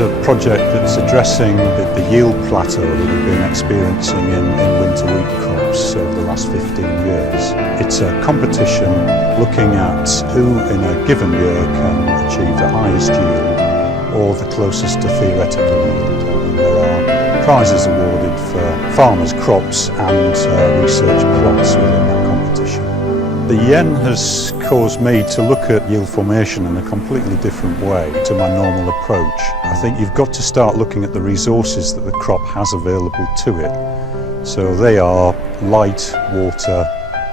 a project that's addressing the yield plateau that we've been experiencing in winter wheat crops over the last 15 years. It's a competition looking at who in a given year can achieve the highest yield or the closest to theoretical yield. And there are prizes awarded for farmers' crops and research plots within that competition. The yen has caused me to look at yield formation in a completely different way to my normal approach. I think you've got to start looking at the resources that the crop has available to it. So they are light, water,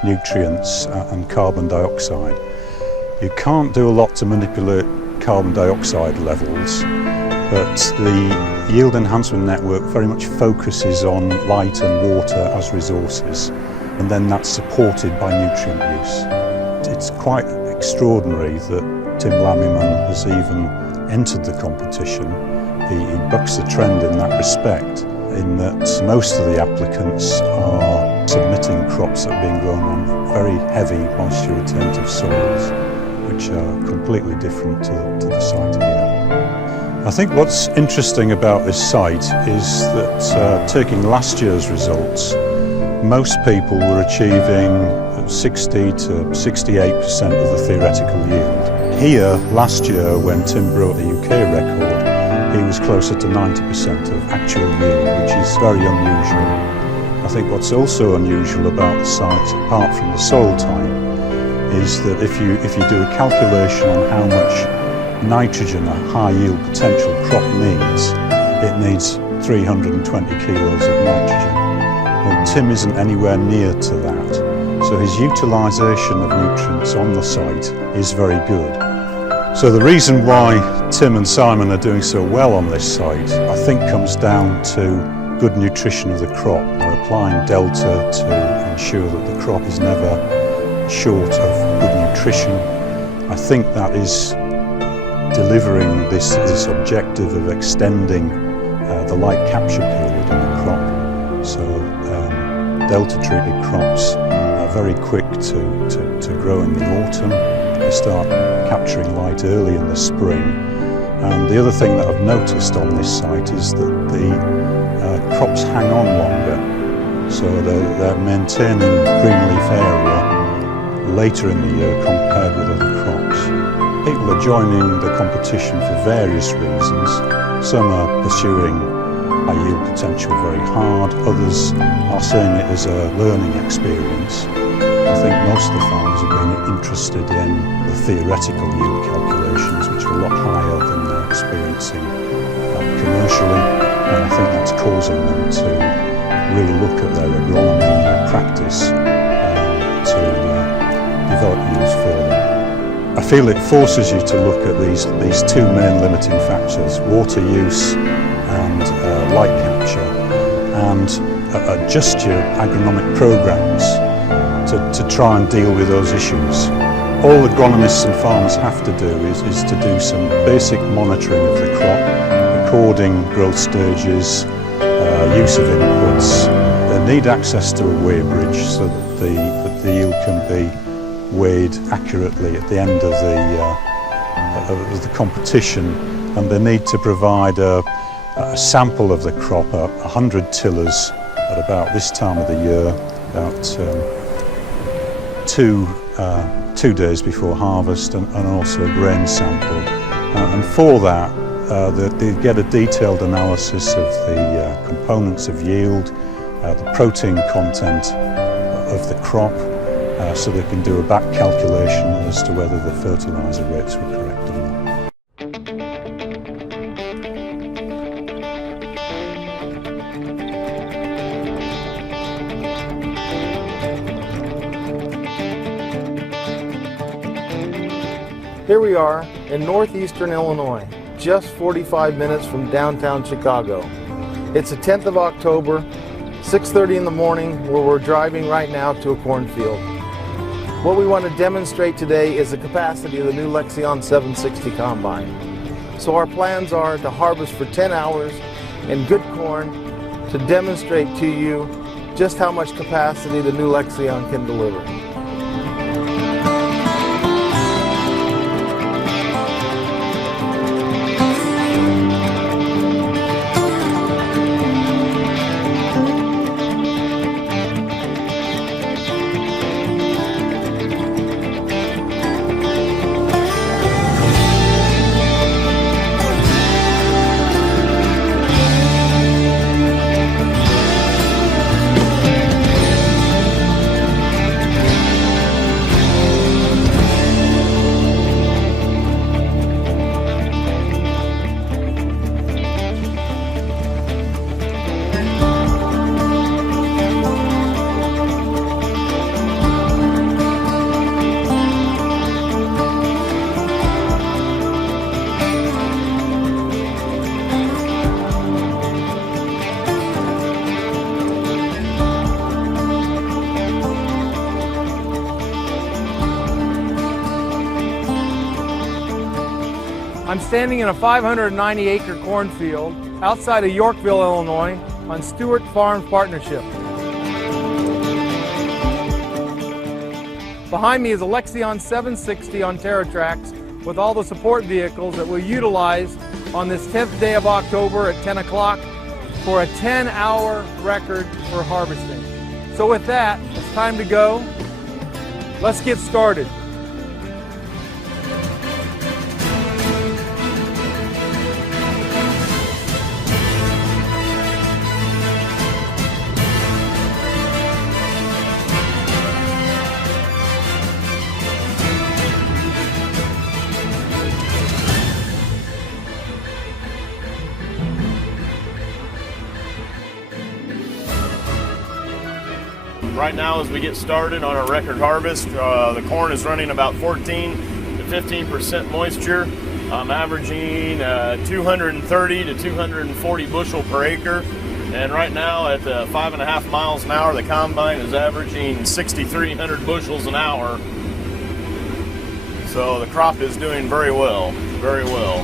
nutrients and carbon dioxide. You can't do a lot to manipulate carbon dioxide levels, but the yield enhancement network very much focuses on light and water as resources, and then that's supported by nutrient use. It's quite extraordinary that Tim Lammiman has even entered the competition. He bucks the trend in that respect, in that most of the applicants are submitting crops that are being grown on very heavy moisture retentive soils, which are completely different to the site here. I think what's interesting about this site is that taking last year's results, most people were achieving 60 to 68% of the theoretical yield. Here, last year, when Tim broke the UK record, he was closer to 90% of actual yield, which is very unusual. I think what's also unusual about the site, apart from the soil type, is that if you do a calculation on how much nitrogen a high yield potential crop needs, it needs 320 kilos of nitrogen. Well, Tim isn't anywhere near to that, so his utilisation of nutrients on the site is very good. So the reason why Tim and Simon are doing so well on this site, I think, comes down to good nutrition of the crop. They're applying Delta to ensure that the crop is never short of good nutrition. I think that is delivering this objective of extending the light capture period in the crop. So Delta treated crops are very quick to grow in the autumn. They start capturing light early in the spring. And the other thing that I've noticed on this site is that the crops hang on longer. So they're maintaining greenleaf area later in the year compared with other crops. People are joining the competition for various reasons. Some are pursuing high yield potential very hard, others are seeing it as a learning experience. I think most of the farmers are being interested in the theoretical yield calculations, which are a lot higher than they're experiencing commercially, and I think that's causing them to really look at their agronomy and their practice to develop yields for them. I feel it forces you to look at these two main limiting factors, water use and light capture, and adjust your agronomic programs to try and deal with those issues. All agronomists and farmers have to do is to do some basic monitoring of the crop, recording growth stages, use of inputs. They need access to a weigh bridge so that the yield can be weighed accurately at the end of the competition, and they need to provide a sample of the crop, 100 tillers at about this time of the year, about two days before harvest, and also a grain sample. And for that, they get a detailed analysis of the components of yield, the protein content of the crop, so they can do a back calculation as to whether the fertiliser rates were correct or not. Here we are in northeastern Illinois, just 45 minutes from downtown Chicago. It's the 10th of October, 6:30 in the morning, where we're driving right now to a cornfield. What we want to demonstrate today is the capacity of the new Lexion 760 combine. So our plans are to harvest for 10 hours in good corn to demonstrate to you just how much capacity the new Lexion can deliver. I'm standing in a 590-acre cornfield outside of Yorkville, Illinois, on Stewart Farms Partnership. Behind me is a Lexion 760 on TerraTracks with all the support vehicles that we'll utilize on this 10th day of October at 10 o'clock for a 10-hour record for harvesting. So with that, it's time to go. Let's get started. Right now, as we get started on our record harvest, the corn is running about 14 to 15% moisture. I'm averaging 230 to 240 bushel per acre. And right now at 5.5 miles an hour, the combine is averaging 6,300 bushels an hour. So the crop is doing very well, very well.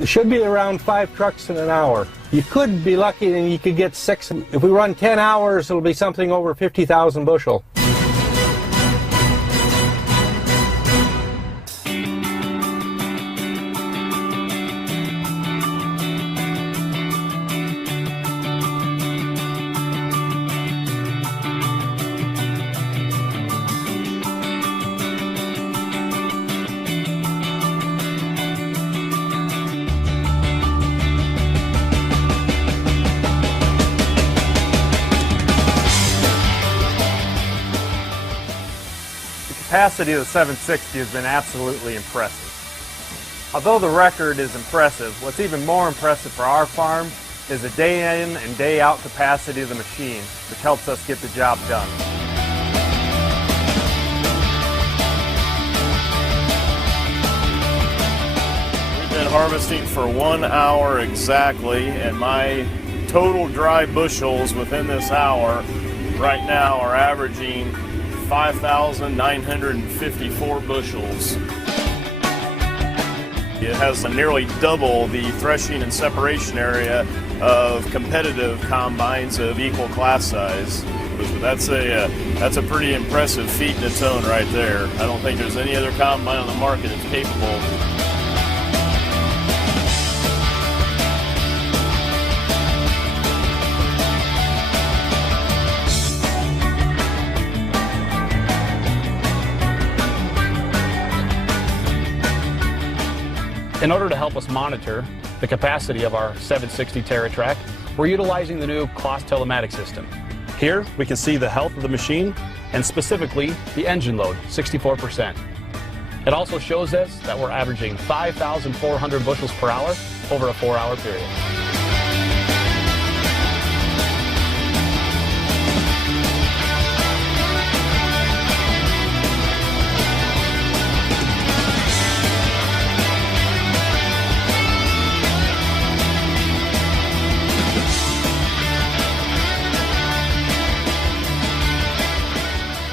It should be around 5 trucks in an hour. You could be lucky and you could get 6. If we run 10 hours, it'll be something over 50,000 bushel. The capacity of the 760 has been absolutely impressive. Although the record is impressive, what's even more impressive for our farm is the day in and day out capacity of the machine, which helps us get the job done. We've been harvesting for 1 hour exactly, and my total dry bushels within this hour right now are averaging 5,954 bushels. It has nearly double the threshing and separation area of competitive combines of equal class size. That's a pretty impressive feat in its own right there. I don't think there's any other combine on the market that's capable. In order to help us monitor the capacity of our 760 TerraTrack, we're utilizing the new cost telematics system. Here we can see the health of the machine and specifically the engine load, 64%. It also shows us that we're averaging 5,400 bushels per hour over a 4-hour period.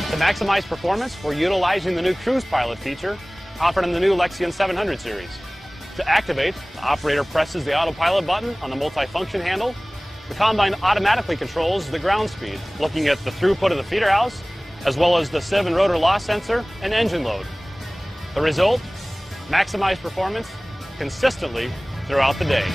To maximize performance, we're utilizing the new Cruise Pilot feature offered in the new Lexion 700 series. To activate, the operator presses the autopilot button on the multifunction handle. The combine automatically controls the ground speed, looking at the throughput of the feeder house, as well as the sieve and rotor loss sensor and engine load. The result? Maximize performance consistently throughout the day.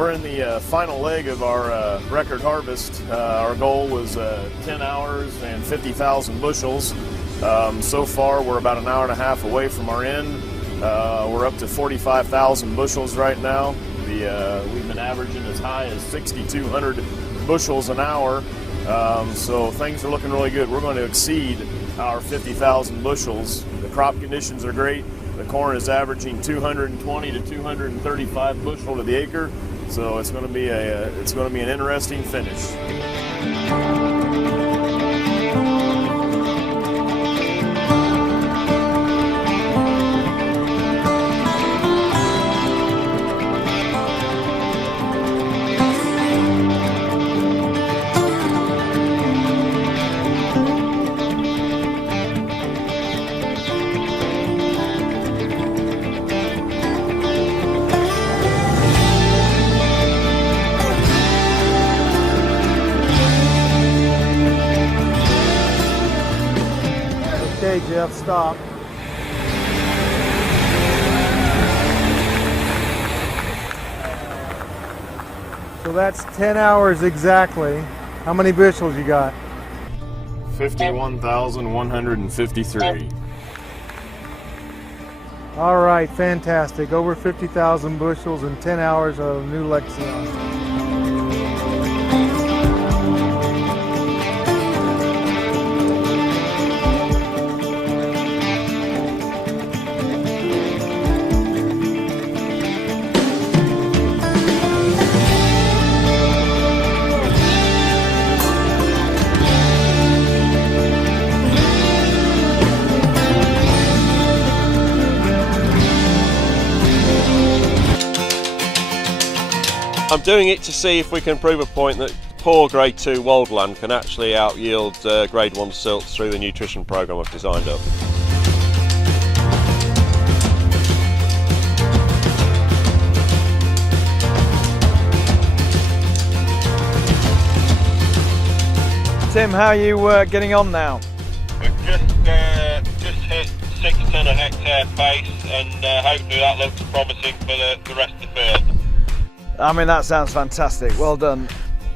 We're in the final leg of our record harvest. Our goal was 10 hours and 50,000 bushels. So far, we're about an hour and a half away from our end. We're up to 45,000 bushels right now. We've been averaging as high as 6,200 bushels an hour. So things are looking really good. We're going to exceed our 50,000 bushels. The crop conditions are great. The corn is averaging 220 to 235 bushel to the acre. So it's going to be an interesting finish. Okay, Jeff, stop. So that's 10 hours exactly. How many bushels you got? 51,153. All right, fantastic. Over 50,000 bushels in 10 hours of new Lexion. I'm doing it to see if we can prove a point that poor grade 2 wildland can actually out yield grade 1 silts through the nutrition program I've designed up. Tim, how are you getting on now? We've just hit 6 tonne a hectare pace, and hopefully that looks promising for the rest of the field. I mean, that sounds fantastic. Well done.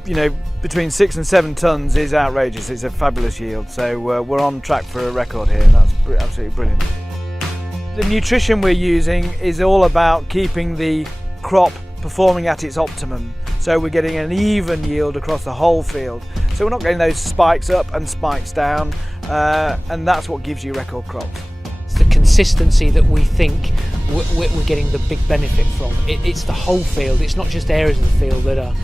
You know, between 6 and 7 tonnes is outrageous. It's a fabulous yield. So we're on track for a record here. That's absolutely brilliant. The nutrition we're using is all about keeping the crop performing at its optimum. So we're getting an even yield across the whole field. So we're not getting those spikes up and spikes down. And that's what gives you record crops. It's the consistency that we think we're getting the big benefit from. It's the whole field. It's not just areas of the field that are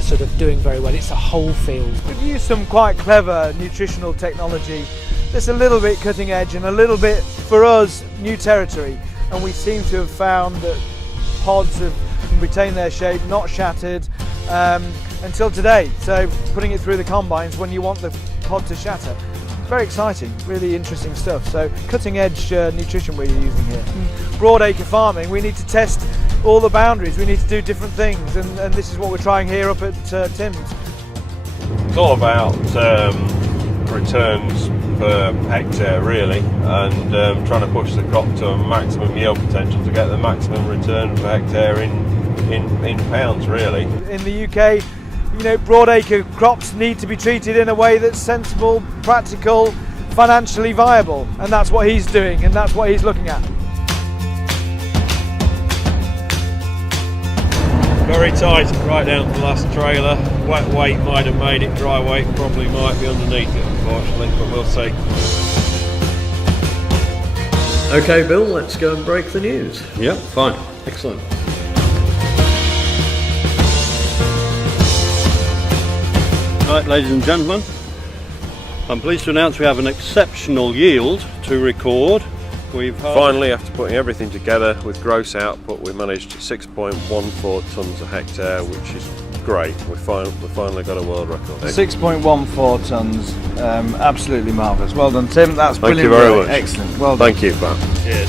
sort of doing very well. It's the whole field. We've used some quite clever nutritional technology that's a little bit cutting edge and a little bit, for us, new territory. And we seem to have found that pods have retained their shape, not shattered, until today. So putting it through the combines when you want the pod to shatter. Very exciting, really interesting stuff. So cutting edge nutrition we're using here. Broad acre farming, we need to test all the boundaries, we need to do different things, and this is what we're trying here up at Tim's. It's all about returns per hectare really, and trying to push the crop to a maximum yield potential to get the maximum return per hectare in pounds really. In the UK, you know, broad acre crops need to be treated in a way that's sensible, practical, financially viable, and that's what he's doing and that's what he's looking at. Very tight right down to the last trailer. Wet weight might have made it, dry weight probably might be underneath it unfortunately, but we'll see. Okay Bill, let's go and break the news. Yeah, fine. Excellent. Right, ladies and gentlemen, I'm pleased to announce we have an exceptional yield to record. We've Finally, after putting everything together with gross output, we managed 6.14 tonnes a hectare, which is great. We've finally got a world record. 6.14 tonnes, absolutely marvellous. Well done Tim, that's Thank brilliant. you very much. Excellent, well done. Thank you, Pat. Cheers.